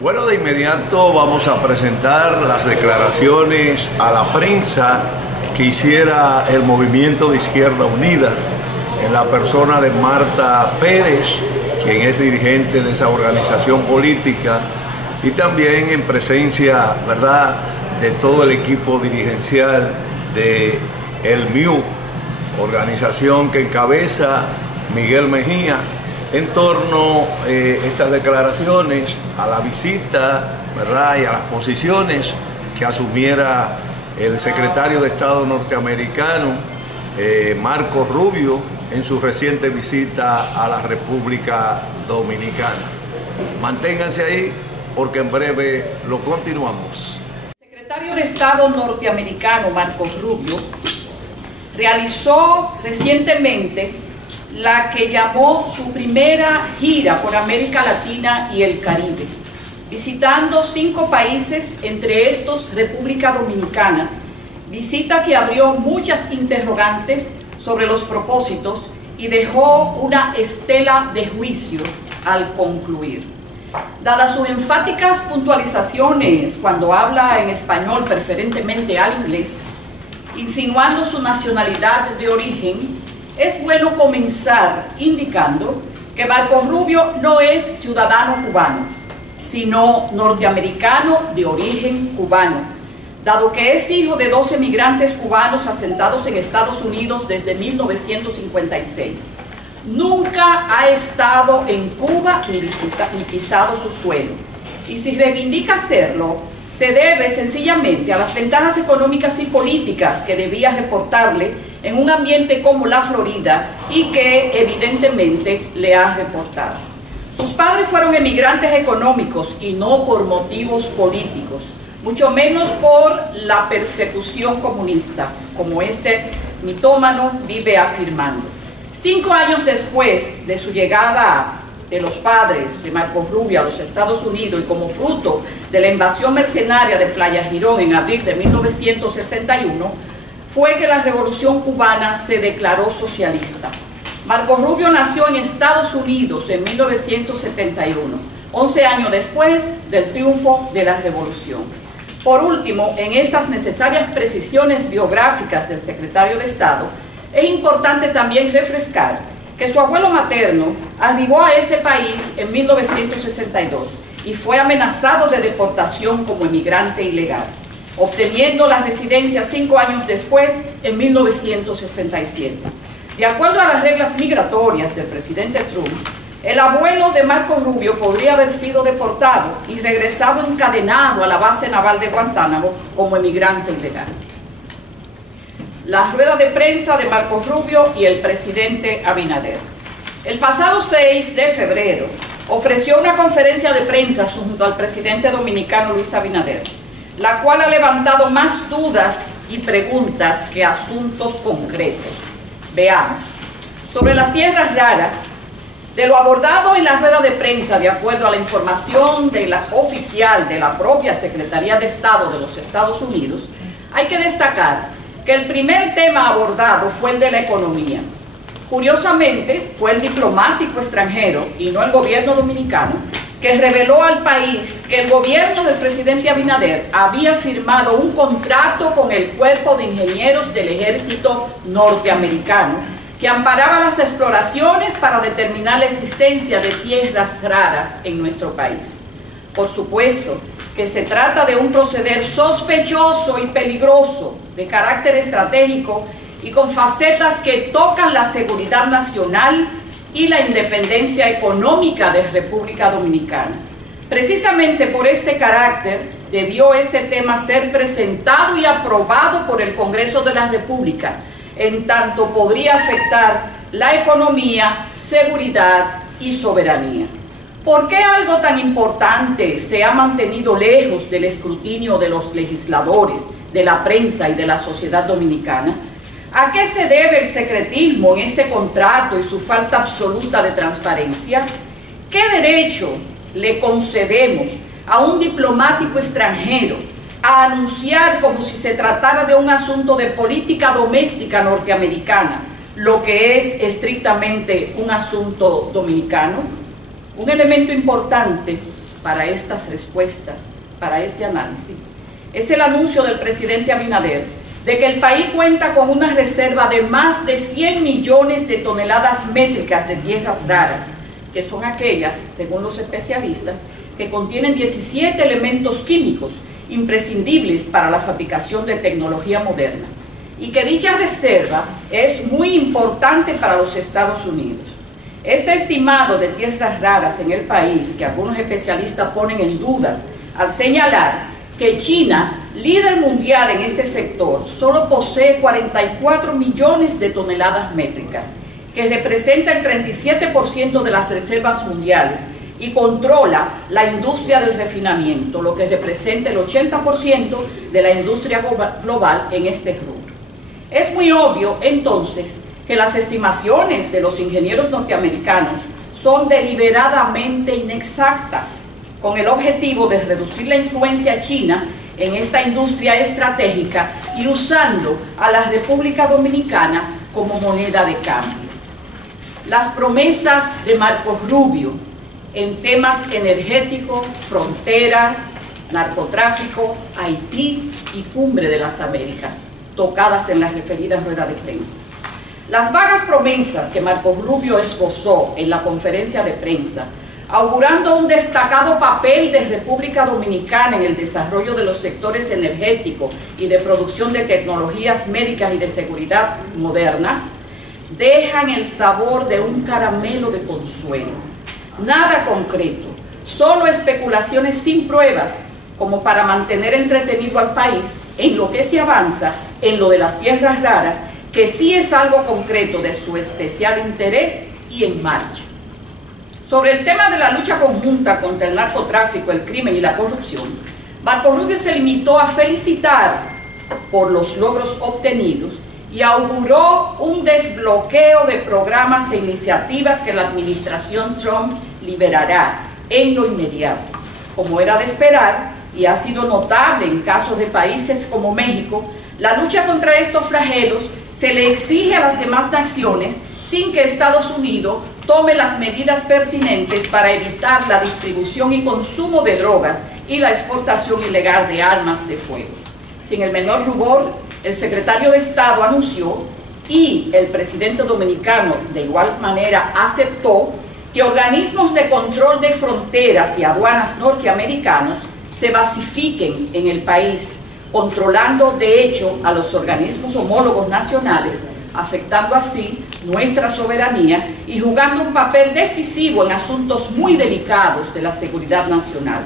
Bueno, de inmediato vamos a presentar las declaraciones a la prensa que hiciera el Movimiento de Izquierda Unida, en la persona de Marta Pérez, quien es dirigente de esa organización política, y también en presencia, ¿verdad?, de todo el equipo dirigencial de el MIU, organización que encabeza Miguel Mejía, en torno a estas declaraciones, a la visita, ¿verdad?, y a las posiciones que asumiera el secretario de Estado norteamericano, Marco Rubio, en su reciente visita a la República Dominicana. Manténganse ahí porque en breve lo continuamos. El secretario de Estado norteamericano, Marco Rubio, realizó recientemente la que llamó su primera gira por América Latina y el Caribe, visitando 5 países, entre estos República Dominicana, visita que abrió muchas interrogantes sobre los propósitos y dejó una estela de juicio al concluir. Dadas sus enfáticas puntualizaciones cuando habla en español, preferentemente al inglés, insinuando su nacionalidad de origen, es bueno comenzar indicando que Marco Rubio no es ciudadano cubano, sino norteamericano de origen cubano, dado que es hijo de 2 emigrantes cubanos asentados en Estados Unidos desde 1956. Nunca ha estado en Cuba ni pisado su suelo, y si reivindica hacerlo, se debe sencillamente a las ventajas económicas y políticas que debía reportarle en un ambiente como la Florida y que evidentemente le ha reportado. Sus padres fueron emigrantes económicos y no por motivos políticos, mucho menos por la persecución comunista, como este mitómano vive afirmando. 5 años después de su llegada de los padres de Marco Rubio a los Estados Unidos y como fruto de la invasión mercenaria de Playa Girón en abril de 1961, fue que la Revolución Cubana se declaró socialista. Marco Rubio nació en Estados Unidos en 1971, 11 años después del triunfo de la Revolución. Por último, en estas necesarias precisiones biográficas del secretario de Estado, es importante también refrescar que su abuelo materno arribó a ese país en 1962 y fue amenazado de deportación como emigrante ilegal, obteniendo la residencia 5 años después, en 1967. De acuerdo a las reglas migratorias del presidente Trump, el abuelo de Marco Rubio podría haber sido deportado y regresado encadenado a la base naval de Guantánamo como emigrante ilegal. La rueda de prensa de Marco Rubio y el presidente Abinader. El pasado 6 de febrero ofreció una conferencia de prensa junto al presidente dominicano Luis Abinader, la cual ha levantado más dudas y preguntas que asuntos concretos. Veamos. Sobre las tierras raras, de lo abordado en la rueda de prensa, de acuerdo a la información oficial de la propia Secretaría de Estado de los Estados Unidos, hay que destacar que el primer tema abordado fue el de la economía. Curiosamente, fue el diplomático extranjero y no el gobierno dominicano que reveló al país que el gobierno del presidente Abinader había firmado un contrato con el Cuerpo de Ingenieros del Ejército norteamericano que amparaba las exploraciones para determinar la existencia de tierras raras en nuestro país. Por supuesto que se trata de un proceder sospechoso y peligroso, de carácter estratégico y con facetas que tocan la seguridad nacional y la independencia económica de República Dominicana. Precisamente por este carácter debió este tema ser presentado y aprobado por el Congreso de la República, en tanto podría afectar la economía, seguridad y soberanía. ¿Por qué algo tan importante se ha mantenido lejos del escrutinio de los legisladores, de la prensa y de la sociedad dominicana? ¿A qué se debe el secretismo en este contrato y su falta absoluta de transparencia? ¿Qué derecho le concedemos a un diplomático extranjero a anunciar como si se tratara de un asunto de política doméstica norteamericana, lo que es estrictamente un asunto dominicano? Un elemento importante para estas respuestas, para este análisis, es el anuncio del presidente Abinader de que el país cuenta con una reserva de más de 100 millones de toneladas métricas de tierras raras, que son aquellas, según los especialistas, que contienen 17 elementos químicos imprescindibles para la fabricación de tecnología moderna, y que dicha reserva es muy importante para los Estados Unidos. Este estimado de tierras raras en el país, que algunos especialistas ponen en dudas al señalar que China, líder mundial en este sector, solo posee 44 millones de toneladas métricas, que representa el 37% de las reservas mundiales y controla la industria del refinamiento, lo que representa el 80% de la industria global en este rubro. Es muy obvio, entonces, que las estimaciones de los ingenieros norteamericanos son deliberadamente inexactas, con el objetivo de reducir la influencia china en esta industria estratégica y usando a la República Dominicana como moneda de cambio. Las promesas de Marco Rubio en temas energéticos, frontera, narcotráfico, Haití y Cumbre de las Américas, tocadas en las referidas ruedas de prensa. Las vagas promesas que Marco Rubio esbozó en la conferencia de prensa, augurando un destacado papel de República Dominicana en el desarrollo de los sectores energéticos y de producción de tecnologías médicas y de seguridad modernas, dejan el sabor de un caramelo de consuelo. Nada concreto, solo especulaciones sin pruebas, como para mantener entretenido al país en lo que se avanza en lo de las tierras raras, que sí es algo concreto de su especial interés y en marcha. Sobre el tema de la lucha conjunta contra el narcotráfico, el crimen y la corrupción, Marco Rubio se limitó a felicitar por los logros obtenidos y auguró un desbloqueo de programas e iniciativas que la administración Trump liberará en lo inmediato. Como era de esperar, y ha sido notable en casos de países como México, la lucha contra estos flagelos se le exige a las demás naciones sin que Estados Unidos tome las medidas pertinentes para evitar la distribución y consumo de drogas y la exportación ilegal de armas de fuego. Sin el menor rubor, el secretario de Estado anunció, y el presidente dominicano de igual manera aceptó, que organismos de control de fronteras y aduanas norteamericanos se basifiquen en el país, controlando de hecho a los organismos homólogos nacionales, afectando así nuestra soberanía y jugando un papel decisivo en asuntos muy delicados de la seguridad nacional.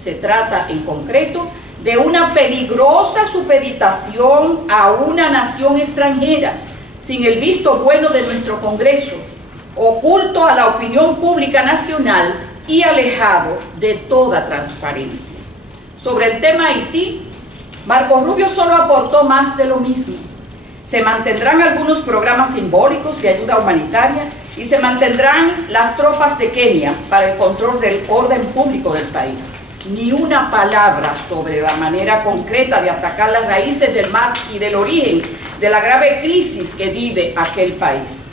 Se trata en concreto de una peligrosa supeditación a una nación extranjera, sin el visto bueno de nuestro Congreso, oculto a la opinión pública nacional y alejado de toda transparencia. Sobre el tema Haití, Marco Rubio solo aportó más de lo mismo. Se mantendrán algunos programas simbólicos de ayuda humanitaria y se mantendrán las tropas de Kenia para el control del orden público del país. Ni una palabra sobre la manera concreta de atacar las raíces del mal y del origen de la grave crisis que vive aquel país,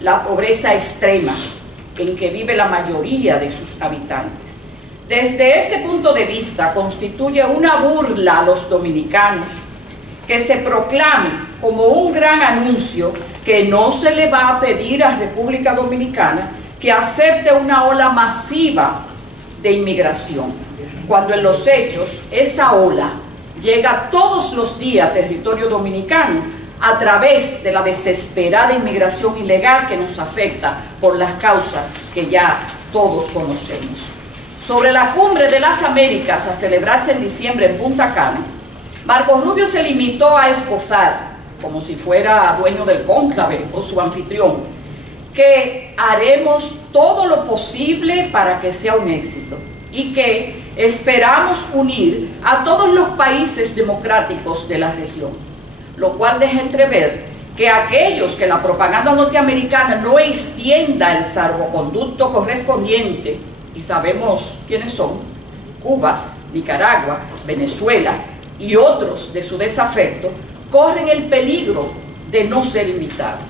la pobreza extrema en que vive la mayoría de sus habitantes. Desde este punto de vista, constituye una burla a los dominicanos que se proclame como un gran anuncio que no se le va a pedir a República Dominicana que acepte una ola masiva de inmigración, cuando en los hechos esa ola llega todos los días a territorio dominicano a través de la desesperada inmigración ilegal que nos afecta por las causas que ya todos conocemos. Sobre la Cumbre de las Américas a celebrarse en diciembre en Punta Cana, Marco Rubio se limitó a esbozar, como si fuera dueño del cónclave o su anfitrión, que haremos todo lo posible para que sea un éxito y que esperamos unir a todos los países democráticos de la región, lo cual deja entrever que aquellos que la propaganda norteamericana no extienda el salvoconducto correspondiente, y sabemos quiénes son: Cuba, Nicaragua, Venezuela y otros de su desafecto, corren el peligro de no ser invitados.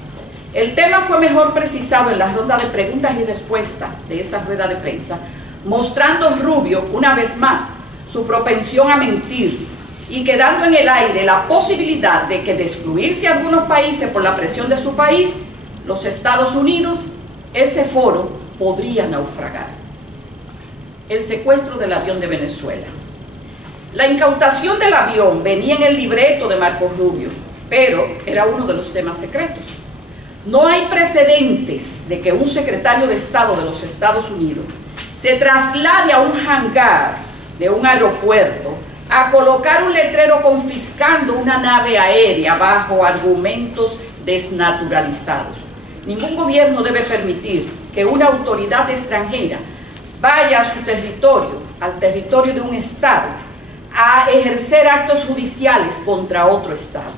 El tema fue mejor precisado en la ronda de preguntas y respuestas de esa rueda de prensa mostrando Rubio, una vez más, su propensión a mentir y quedando en el aire la posibilidad de que de excluirse a algunos países por la presión de su país, los Estados Unidos, ese foro podría naufragar. El secuestro del avión de Venezuela. La incautación del avión venía en el libreto de Marco Rubio, pero era uno de los temas secretos. No hay precedentes de que un secretario de Estado de los Estados Unidos se traslade a un hangar de un aeropuerto a colocar un letrero confiscando una nave aérea bajo argumentos desnaturalizados. Ningún gobierno debe permitir que una autoridad extranjera vaya a su territorio, al territorio de un Estado, a ejercer actos judiciales contra otro Estado.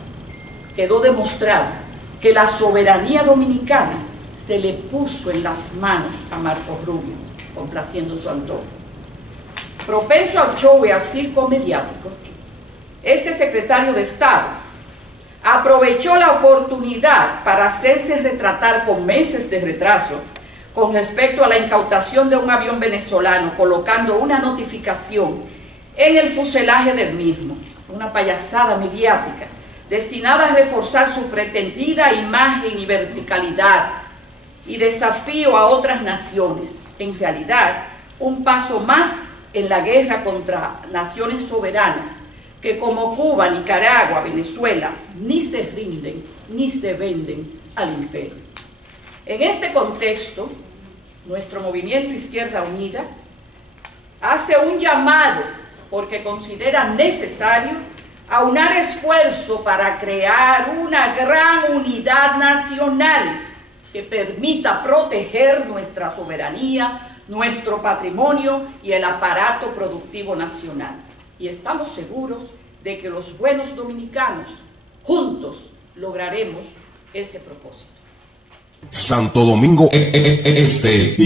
Quedó demostrado que la soberanía dominicana se le puso en las manos a Marco Rubio, complaciendo su antojo. Propenso al show y al circo mediático, este secretario de Estado aprovechó la oportunidad para hacerse retratar con meses de retraso con respecto a la incautación de un avión venezolano, colocando una notificación en el fuselaje del mismo, una payasada mediática destinada a reforzar su pretendida imagen y verticalidad y desafío a otras naciones. En realidad, un paso más en la guerra contra naciones soberanas que como Cuba, Nicaragua, Venezuela, ni se rinden ni se venden al imperio. En este contexto, nuestro movimiento Izquierda Unida hace un llamado porque considera necesario aunar esfuerzo para crear una gran unidad nacional que permita proteger nuestra soberanía, nuestro patrimonio y el aparato productivo nacional. Y estamos seguros de que los buenos dominicanos juntos lograremos ese propósito. Santo Domingo Este.